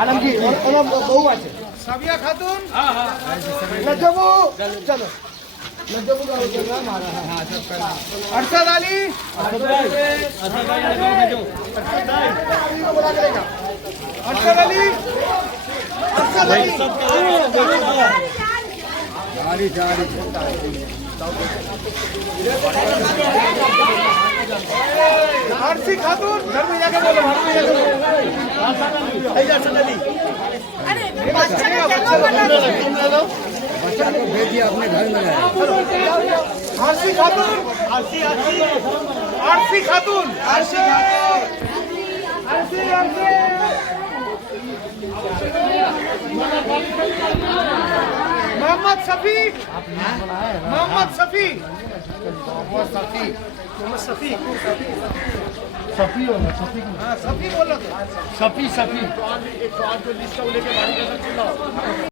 आलमगीर बहू আছে সাবিয়া খাতুন নজমু চলো नजमू का होगा हमारा हां सब करना अरशद अली को बुला करेगा अरशद अली जारी आरसी खातून घर में जाके बोलो अरशद अली अरे बच्चा का जगह बना दो बच्चा को भेज दिया अपने घर में आरसी खातून आरसी खातून मोहम्मद शफी बोलो सफी